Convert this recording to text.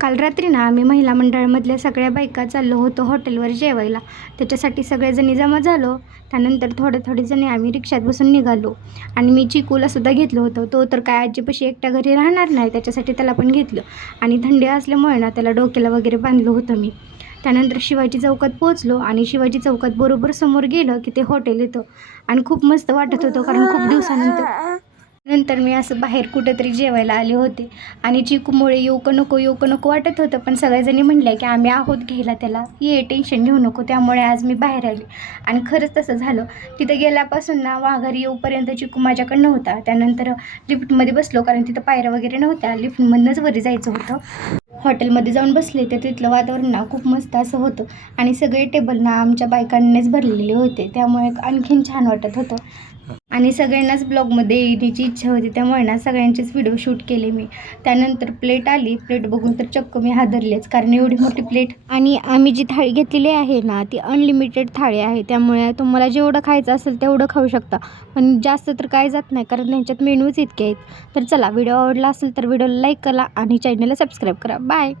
काल रात्री ना आम्ही महिला मंडळामधल्या सगळ्या बायका चाललो होतो हॉटेलवर जेवायला. त्याच्यासाठी सगळेजणी जमा झालो. त्यानंतर थोडे जणी आम्ही रिक्षात बसून निघालो आणि मी चिकूला सुद्धा घेतलं होतं. तो तर काय आजीपाशी एकट्या घरी राहणार नाही, त्याच्यासाठी त्याला पण घेतलं. आणि थंडी असल्यामुळे ना त्याला डोक्याला वगैरे बांधलं होतं मी. त्यानंतर शिवाजी चौकात पोचलो आणि शिवाजी चौकात बरोबर समोर गेलं की ते हॉटेल येतं आणि खूप मस्त वाटत होतं, कारण खूप दिवसानंतर मी असं बाहेर कुठेतरी जेवायला आले होते. आणि चिकूमुळे येऊ का नको वाटत होतं, पण सगळ्याजणी म्हणल्या की आम्ही आहोत घ्यायला त्याला, ये टेन्शन घेऊ नको. त्यामुळे आज मी बाहेर आले आणि खरंच तसं झालं. तिथं गेल्यापासून ना घरी येऊपर्यंत चिकू माझ्याकडं नव्हता. त्यानंतर लिफ्टमध्ये बसलो, कारण तिथं पायऱ्या वगैरे नव्हत्या, लिफ्टमधनंच वरी जायचं होतं. हॉटेलमध्ये जाऊन बसले तर तिथलं वातावरण ना खूप मस्त असं होतं आणि सगळे टेबल ना आमच्या बायकांनीच भरलेले होते, त्यामुळे आणखीन छान वाटत होतं. आणि सगळ्यांनाच ब्लॉगमध्ये येण्याची इच्छा होती, त्यामुळे ना सगळ्यांचेच व्हिडिओ शूट केले मी. त्यानंतर प्लेट आली. प्लेट बघून तर चक्क मी हादरलेच, कारण एवढी मोठी प्लेट. आणि आम्ही जी थाळी घेतलेली आहे ना ती अनलिमिटेड थाळी आहे, त्यामुळे तुम्हाला जेवढं खायचं असेल तेवढं खाऊ शकता, पण जास्त तर काय जात नाही, कारण त्यांच्यात मेनूच इतके आहेत. तर चला, व्हिडिओ आवडला असेल तर व्हिडिओला लाईक करा आणि चॅनलला सबस्क्राईब करा. बाय.